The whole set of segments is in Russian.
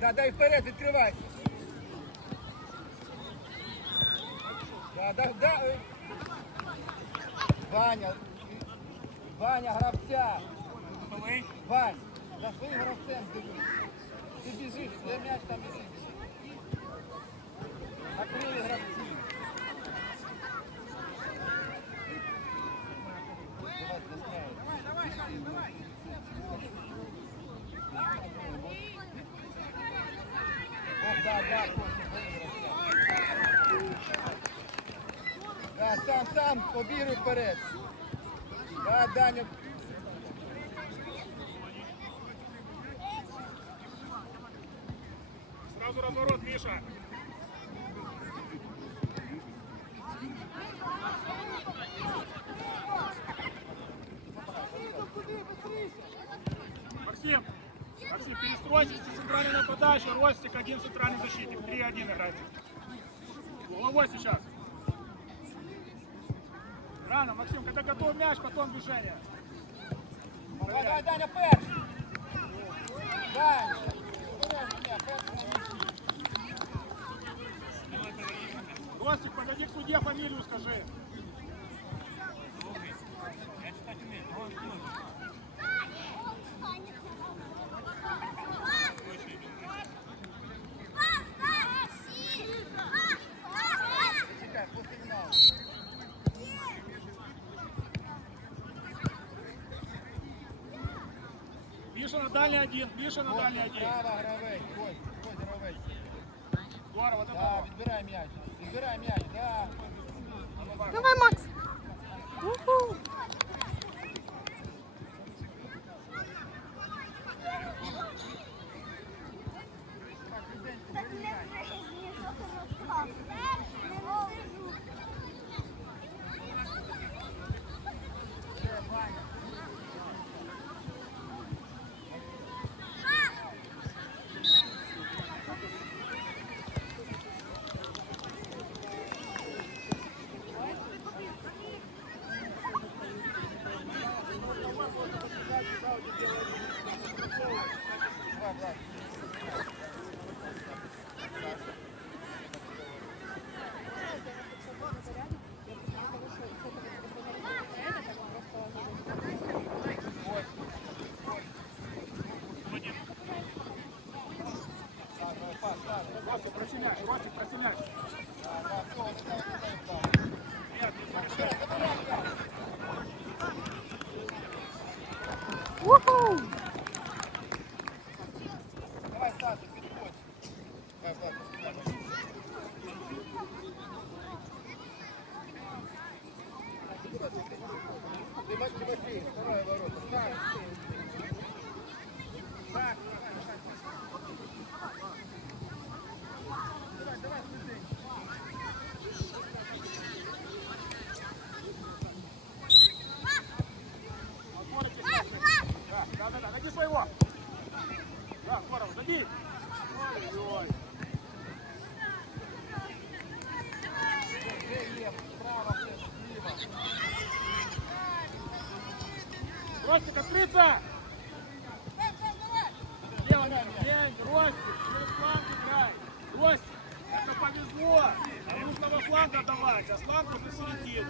Да, дай вперед, відкривай. Да, да, да. ой. Ваня. Ваня, гравця. Готовий? Вань, за своїм гравцем дивись. Ти біжиш, де м'яч там біжиш. Даня, Сразу разворот, Миша. Максим, Максим, перестройтесь, центральная нападача, Ростик, один центральный защитник, 3-1 играйте. Угловой сейчас. Рано, Максим, когда готов мяч, потом движение. Давай, давай, Даня, перший. Даня. Обережно, ні, перший на місці. Ростик, подойди к судье, фамилию скажи. Чекай, Дальний один, Миша на дальний один. Право, гравець, ось, ось гравець. Здорово, Да, відбирай м'яч. Відбирай м'яч, да. Давай, Макс. Открыться! Лево, лень, Ростик, через фланг играй. Ростик, это повезло. Нам нужно во фланг отдавать, а фланг уже середину.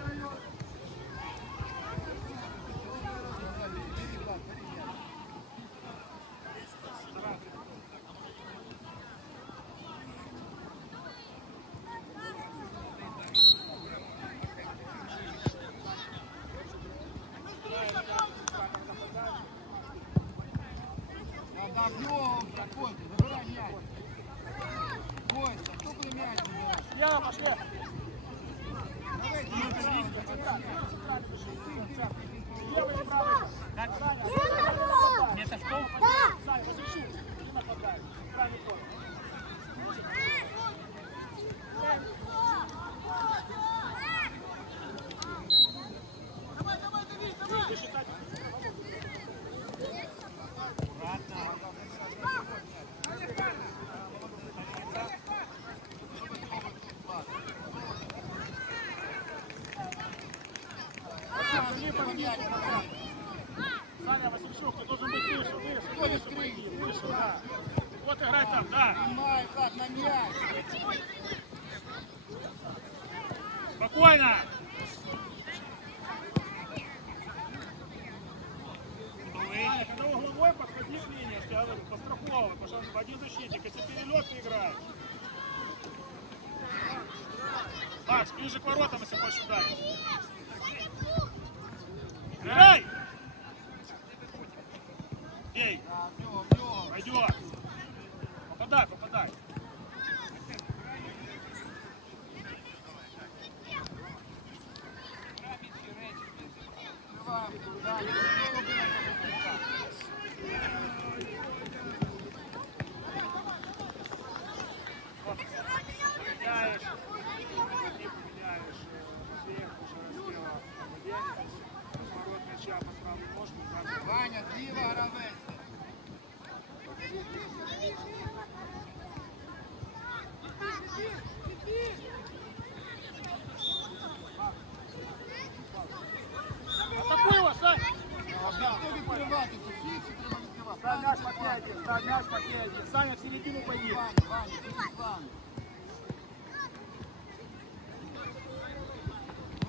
відкриватися? Всі всі треба відкривати. Ставь мяч Матвеенко, ставь мяч Матвеенко. Саня, в середину пойди. Ваня, Ваня, через Ваню.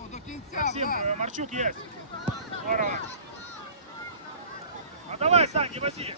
Ну, до кінця, Максим, Влад. э, Марчук есть. Здорово. А давай, Сань, не вози.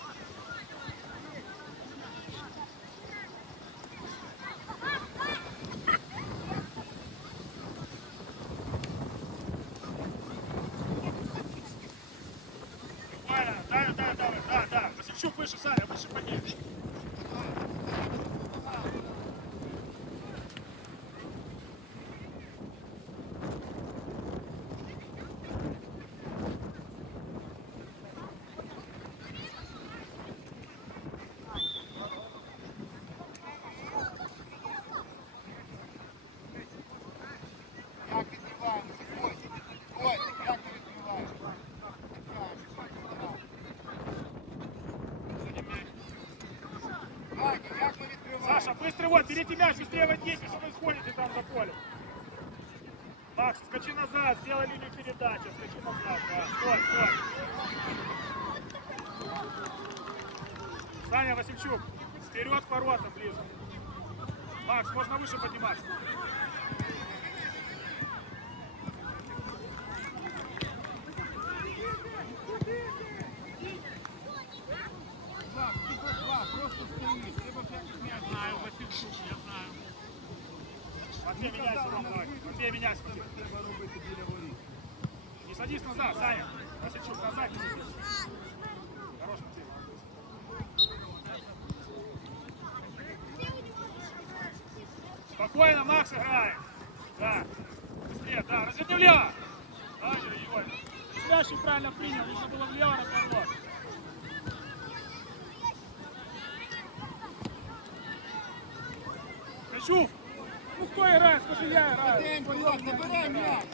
Вот, берите мяч, быстрее водите, что вы сходите там за поле. Макс, скачи назад, сделай линию передачи, скачи назад, да, стой, стой. Саня Васильчук, вперед к воротам ближе. Макс, можно выше подниматься. Матвей, меняйся. Треба робити біля воріт. Не садись назад, Саня. Васильчук, назад. Хорош, Матвей. Спокойно, Макс играет. Да. Быстрее, да. Разведи влево. Ой-ой-ой. Мяч правильно принял. Нужно было влево разворот. Качук. Кто играет? Скажи, я Влад, забирай м'яч.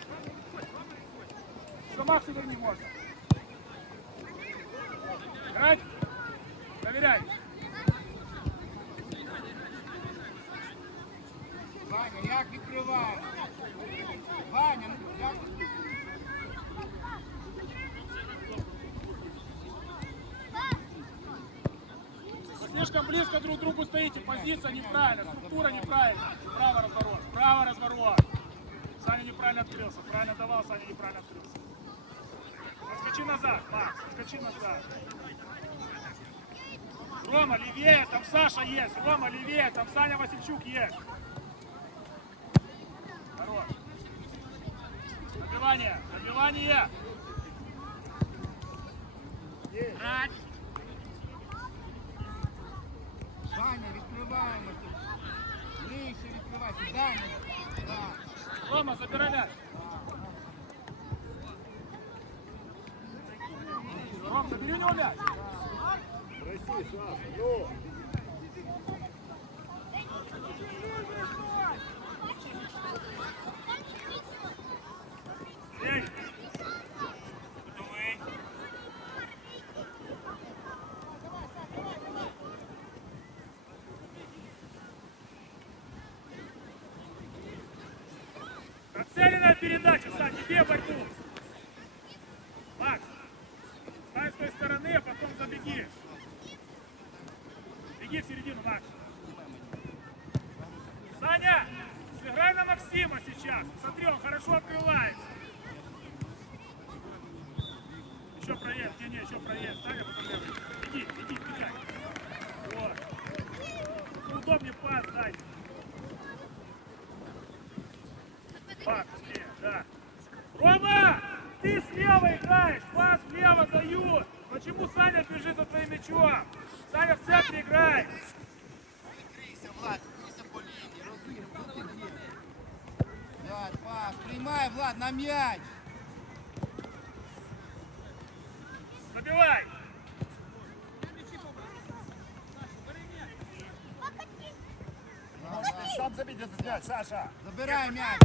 Что Макс верни можно. Играть. Проверяй. Ваня, як відкриваєш? Ваня, ну як... Слишком близко друг к другу стоите. Позиция неправильная, структура неправильная. Право разворот. Право разворот. Саня неправильно открылся. Правильно давал, Саня неправильно открылся. Отскочи назад, Макс. Отскочи назад. Рома, левее, там Саша есть. Рома, левее, там Саня Васильчук есть. Хорош. Добивание, добивание. Брать. Ваня, відкриваємося. Рома, забирай мяч. Ром, забери у него мяч. Проси, Саша, ну! Эй! Веди борьбу. Макс, стай с той стороны, а потом забеги. Беги в середину, Макс. Саня, сыграй на Максима сейчас. Смотри, он хорошо открывается. Еще проезд, не-не, еще проезд. Саня, потом левый. Иди, иди. На м'яч. Забивай. Ты сам забить этот мяч, Саша. Забирай м'яч.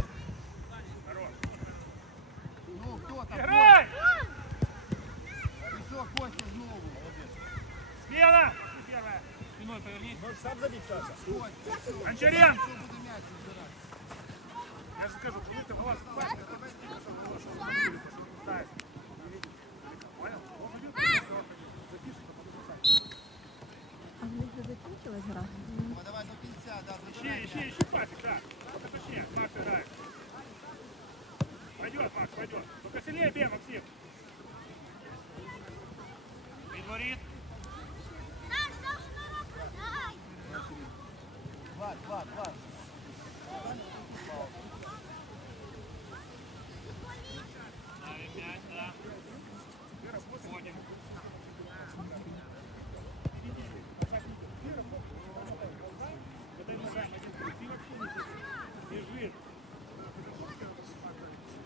Хорош. Ну, хто там? Играй! І що, Костя знову? Смело! Ты первая. Спиной повернись. Можешь сам забить, Саша. Гончаренко! хто буде м'яч збирати? Я же скажу, вас ставь, это вы скинешь, что было, что вы видели, что вы ставите. Понял? Всё, запишет, а потом сам. А в них вже закінчилась гра? Давай до кінця, да, ищи, м'яч. ищи пасик, да. Это точнее, Макс играет. Пойдет, Макс, пойдет. Только сильнее бей, Максим. Предварит. Влад, Влад, Влад. Ставим мяч, да. Входим. Бежит.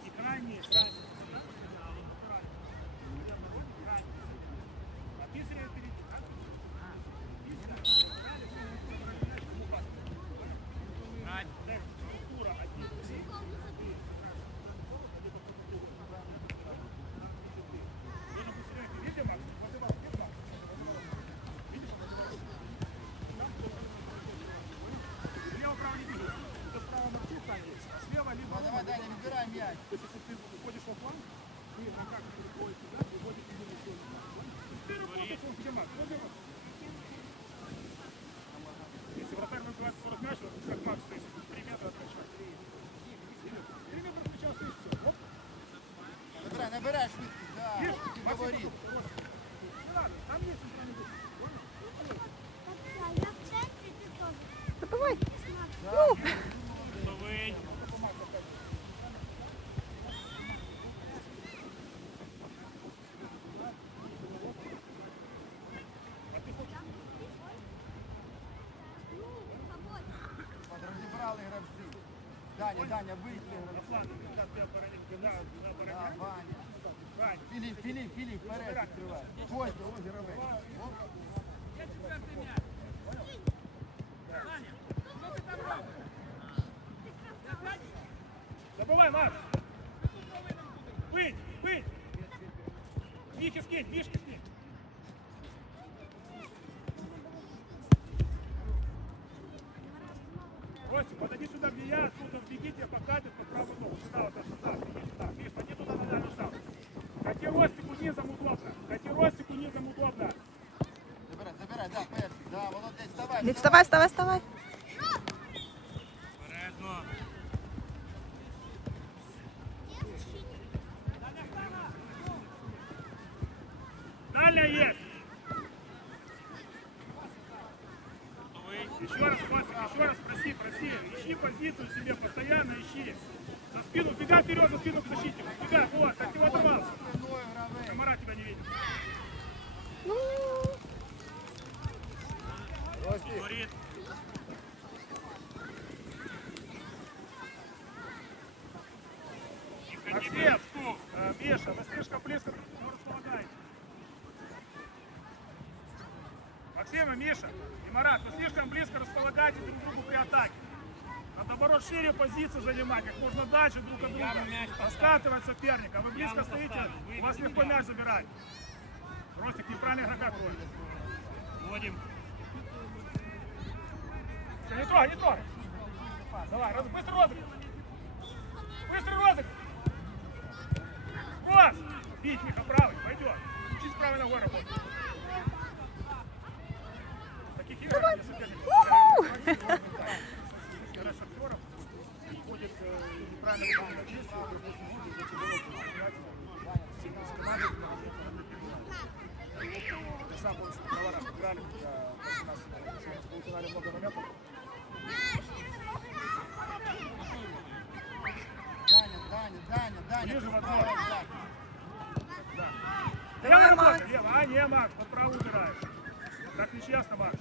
И крайний, крайний. Описывай впереди. Структура один, три, четыре. Нужно быстрее. Видите, Макс? Вызывал. Нет, Макс? Видишь? Слева, право не вижу. Это справа маршрут там есть, а слева либо... Ну, давай, Даня, выбирай м'яч. То есть, если ты уходишь во фланг, ты на как переходишь сюда, выводишь его на свой фланг. Теперь вот где Макс? Вот где Макс? Если вратарь выбивает 40 мяч, вот как Макс стоит, 3 метра от мяча. 3 метра от мяча стоишь, все. Оп. Забирай, набирай швидкість, да. Видишь? Тільки Максим, говори. Не надо, там есть Забывай, Макс! Быть, быть! Михи скинь, Мишки скинь! Костя, подойди сюда, где я, оттуда вбегите, покатит по правую ногу. Сюда, вот так, сюда, беги сюда. Миш, поди туда на дальнюю ставку. Кати ростику низом удобно. Кати ростику низом удобно. Забирай, забирай, да, перший. Да, молодець, давай. Дід, вставай, вставай, вставай. Порядно. Дальняя есть. Еще раз, Васик, еще раз проси, проси. Ищи позицию себе, постоянно ищи. За спину, бегай вперед, за спину к защитнику. Бегай, вот, от него оторвался. Комара тебя не видит. Ну. Говорит. Максим, э, Миша, вы слишком близко друг к другу располагаете. Максим и Миша, и Марат, вы слишком близко располагаете друг к другу при атаке. Надо наоборот шире позицию занимать, как можно дальше друг от друга. Раскатывать соперника. Вы близко стоите, у вас легко мяч забирать. Ростик, неправильно игрока кроет. Вводим. Всё, не трогай, не трогай. Давай, раз, быстрый розыгрыш. Быстрый розыгрыш. Кросс. Бить, Миха, правый, пойдет. Учись правой ногой работать. Таких где соперник Сам помню, что на Варах играли, после нас полуфинале много моментов. Даня, Даня, Даня, Даня. Ближе в отбор. Лево, Макс. Лево, а не, Макс, под правую убираешь. Так нечестно, Макс.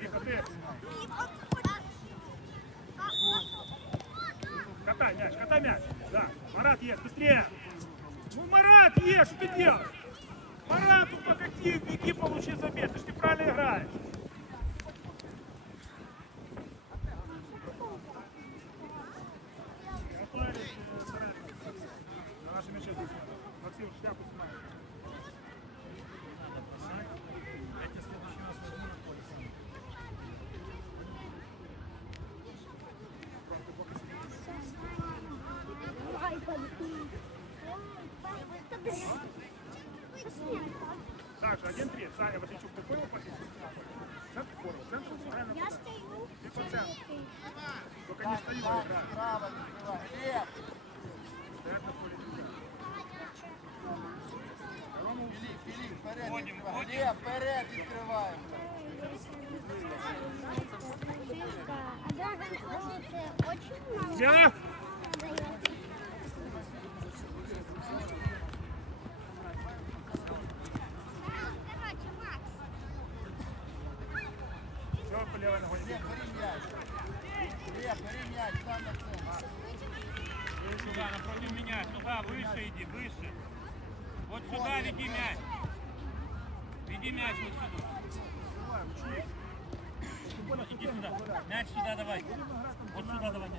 Тихо ты. Катай мяч, катай мяч. Да, Марат есть, быстрее. Ну, Марат есть, что ты делаешь? Марат, ну покати, беги, получи забег. Ты ж неправильно играешь. Готовились, э, старайтесь. На нашем мяче здесь. Максим, шляпу снимай. Так, же, один три. Саня, Васильчук, какой его позиция? Центр формы. Центр правильно. Я стою. Ты по центру. Только не стоишь, а играешь. Право відкривай. Лев. Так, на поле нельзя. Філіп, Філіп, вперед відкривай. Лев, вперед відкриваємо. А Левой ногой. Лев, бери м'яч. Лев, бери м'яч, сам. Сюда, напротив меня. Сюда, выше иди, выше. Вот сюда веди мяч. Веди мяч вот сюда. Сюда. Мяч сюда давай. Вот сюда давай.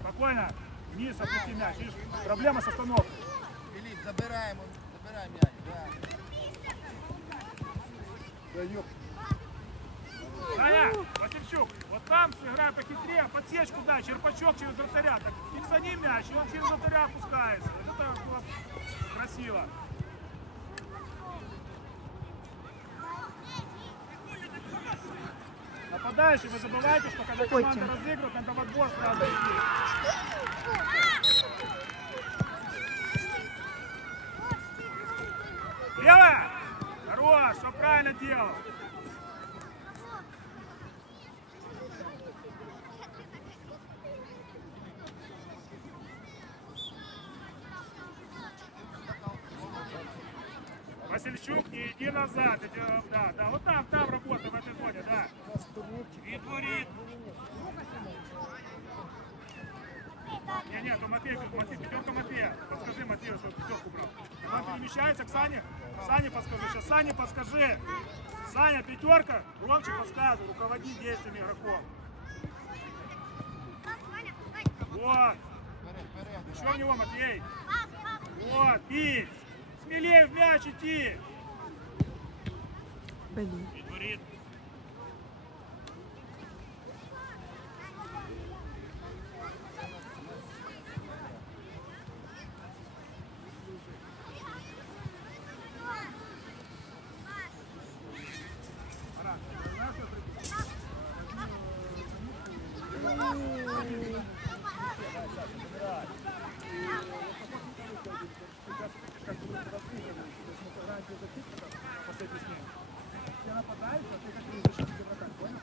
Спокойно. Вниз, опусти мяч. Видишь, проблема с остановкой Філіп, забираємо, забираємо м'яч. Да. Саня, Васильчук, вот там сыграй похитрее, подсечку дай, черпачок через вратаря. Так фиксани мяч, и он через вратаря опускается. Вот это было красиво. Нападающий, вы забывайте, что когда Котя. команда разыгрывает, надо в отбор сразу идти. Левая! Хорош, все правильно делал. Васильчук, не иди назад. иди, да, да, вот там, там работа в этой зоне, да. И творит. Не, не, то Матвей, Матвей, пятерка Матвея. Подскажи Матвею, чтобы пятерку брал. Он перемещается к Сане. Сане подскажи. Сейчас Сане подскажи. Саня, пятерка. Громче подсказывай. Руководи действиями игроков. Вот. Еще в него, Матвей. Вот, бить. Смелее в мяч идти. Блін. И творит. Марат, знаешь, что это? Сейчас видишь, как будут разыгрывать. То есть мы сыграем без защиты, как в последней смене. Все нападают, а ты как бы защитник вратарь, понял?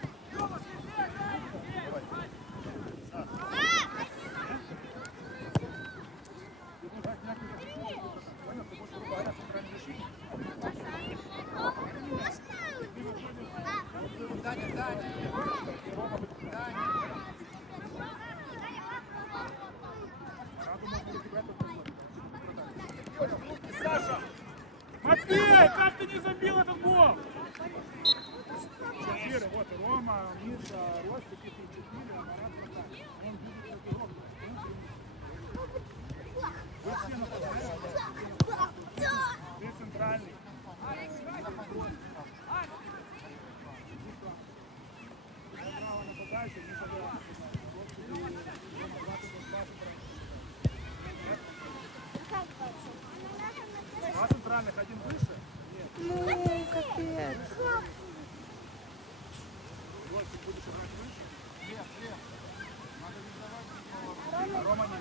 Ты будешь играть мягкий защитник, понял? Ты будешь, грубо говоря, центральный защитник. Даня, Даня. Даня. Сразу можно разыграть вот такой. Саша! Матвей, как ты не забил этот гол? Четыре, вот и Рома, Миша, Ростик, их и четыре, а Марат вратарь. Он будет как игрок. Вы все нападаете, ты центральный. Я право нападающий, Миша лево. Ростик и Рома 20 Два центральных, один выше. Ну, капець. Ростик будешь играть выше. Лев, Лев. Надо не давать никого. А Рома не.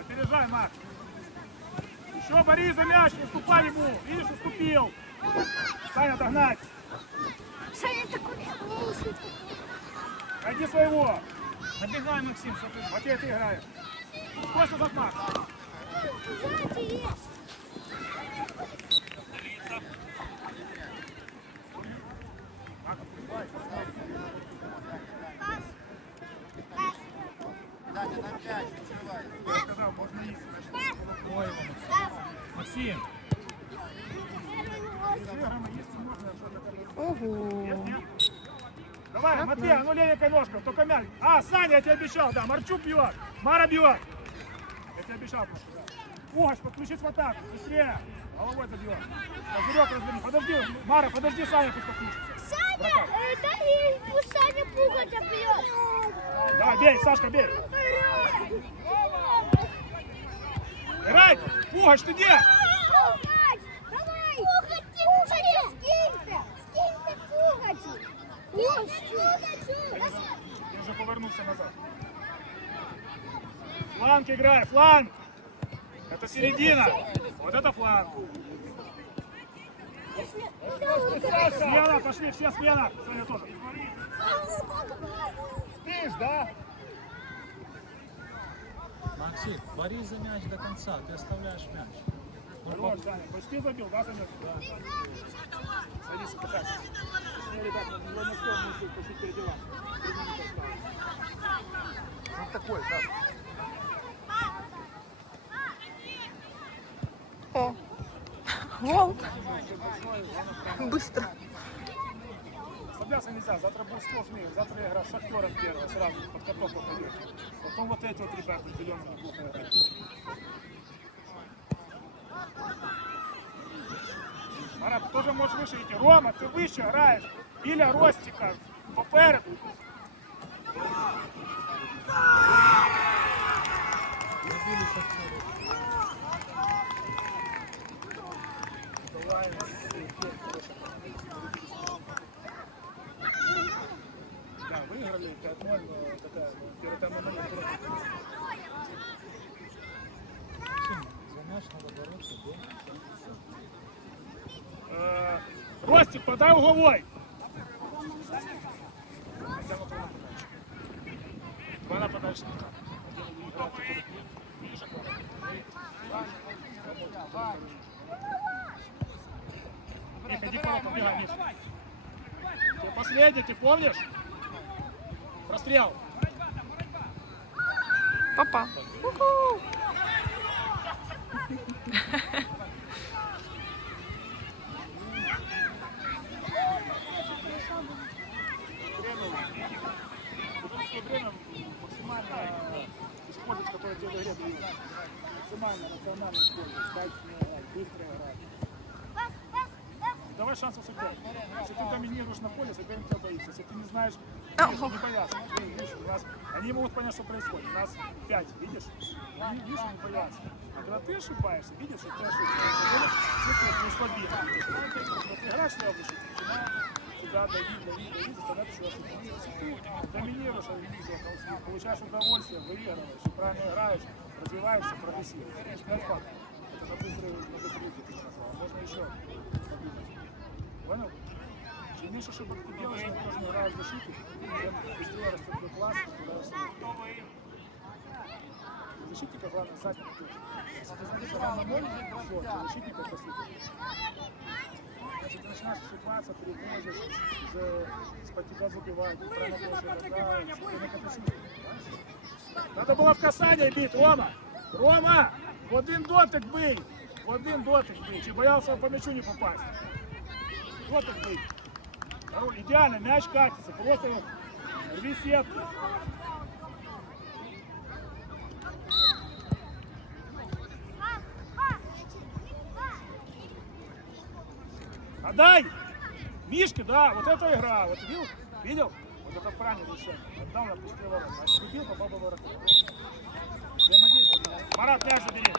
Опережай, Макс. Еще Все, борись за мяч, не уступай ему. Видишь, уступил. Саня, догнать. Саня такой волосы. Найди своего. Набегай, Максим, что ты... Матвей, ты играешь. Просто назад, Макс. Сзади есть. Даня, на пять, открывай. Я сказал, можно есть. Ой. Максим. Ого. Давай, Матвей, а ну левенькой ножкой, только мяч. А, Саня, я тебе обещал, да, Марчук бьет, Мара бьет. Я тебе обещал, Паша, да. Пугач, подключись в атаку, быстрее. Головой забьет. Козырек разверни. Подожди, Мара, подожди, Саня пусть подключится. Саня, э, дай Саня пугать опьет. Давай, бей, Сашка, бей. Играй, Пугач, ты где? Давай! Пугать, Саня, скинься! Скинься пугать! Пугать! Я уже повернулся назад. Фланг играй, фланг. Это середина. Вот это фланг. Смена, пошли, все смена. Саня тоже. Спишь, да? Максим, борись за мяч до конца, ты оставляешь мяч. Хорош, Саня, почти забил, да, Саня? Да. Садись, катайся. Не, ребят, ну, на все, мы почти перед делами. Он такой, да. О. Гол. Быстро. Расслабляться нельзя, завтра будет сложнее. Завтра игра с Шахтером первая, сразу под каток попадет. Потом вот эти вот ребята зеленые плохо играют. Марат, тоже можешь выше идти. Рома, ты выше играешь. Біля Ростика, попереду. Забили шахтеры. Да, выиграли 5-0, но такая ну, первый тайм момент просто. Максим, за мяч Э, Ростик, подай угловой. Нападающих. Миха, иди вперед, побегай, Миш. Ты последний, ты помнишь? Прострел. Папа. Максимально национальный использовать, быстро играть. Давай шанс сопернику. Если ты доминируешь на поле, соперник тебя боится. Если ты не знаешь, Ты они могут понять, что происходит. У нас пять, видишь? Они, видишь, не боятся. А когда ты ошибаешься, видишь, что ты ошибаешься. Чувствует, не слабее. Вот ты играешь слабо, начинает тебя давить, давить, давить, заставлять еще ошибаться. Если ты доминируешь, получаешь удовольствие, выигрываешь, правильно играешь, развиваешься, прогрессируешь. Это факт. Это на быстрый, на быстрый выход. А можно еще. Понял? Ты делаешь, чем тоже играешь в защиту, тем быстрее растет твой класс, Защитника главное не держит. Если ты сыграл на ноль, все, ты защитника посыпал. Значит, ты начинаешь ошибаться, переходишь, из-под тебя забивают, правильно тоже? Надо було в касання бити, Рома! Рома! В один дотик бий! В один дотик бий! Чи боявся по мячу не попасть? Дотик бий! Здорово, Идеально, мяч катится, просто вот рви сетку. Отдай! Мишки, да, вот это игра. Вот видел? Видел? Вот это правильное решение. Отдал, отпустил. А скрепил, попал в ворот. Марат, мяч забери.